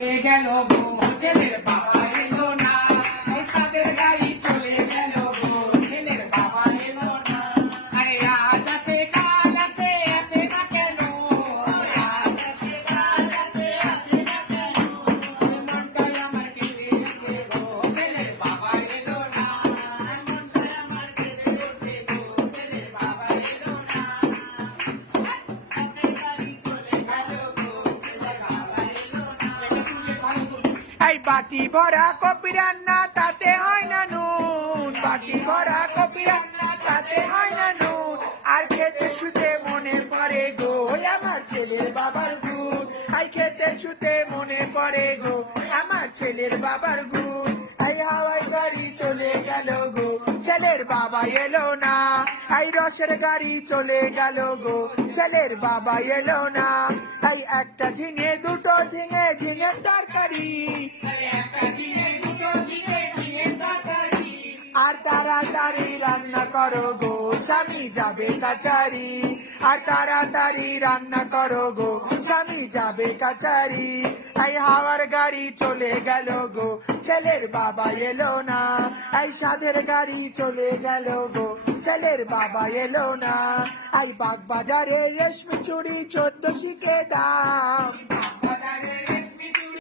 গেল গো ছেলের বাবা এলো না, সাথের গাড়ি চলে গেল গো ছেলের বাবা এলো না। আরে আজ আসে কাল আসে আসে না কেন, আজ আসে কাল আসে আসে না কেন, মনটাই আমার কেঁদে ওঠে গো ছেলের বাবা এলো না, মনটাই আমার কেঁদে ওঠে গো ছেলের বাবা এলো না। সাথের গাড়ি চলে গেল গো ছেলের বাবা এলো না। এই বাটি ভরা কপি রান্না তাতে হয় না নুন, বাটি ভরা কপি রান্না তাতে হয় না নুন, আর খেতে শুতে মনে পড়ে গো আমার ছেলের বাবার গুণ, আর খেতে শুতে মনে পড়ে গো আমার ছেলের বাবার গুণ। এই হাওয়াই গাড়ি চলে গেল গো ছেলের বাবা এলো না, এই রসের গাড়ি চলে গেল গো ছেলের বাবা এলো না। এই একটা ঝিঙে দুটো ঝিঙে ঝিঙের তরকারি, আর তাড়াতাড়ি রান্না করো গো স্বামী যাবে কাচারি, আর তাড়াতাড়ি রান্না করো গো স্বামী যাবে কাচারি। এই হাওয়ার গাড়ি চলে গেল গো ছেলের বাবা এলো না, এই সাধের গাড়ি চলে গেল গো ছেলের বাবা এলো না। এই বাগবাজারে রেশমি চুড়ি 1400 দাম,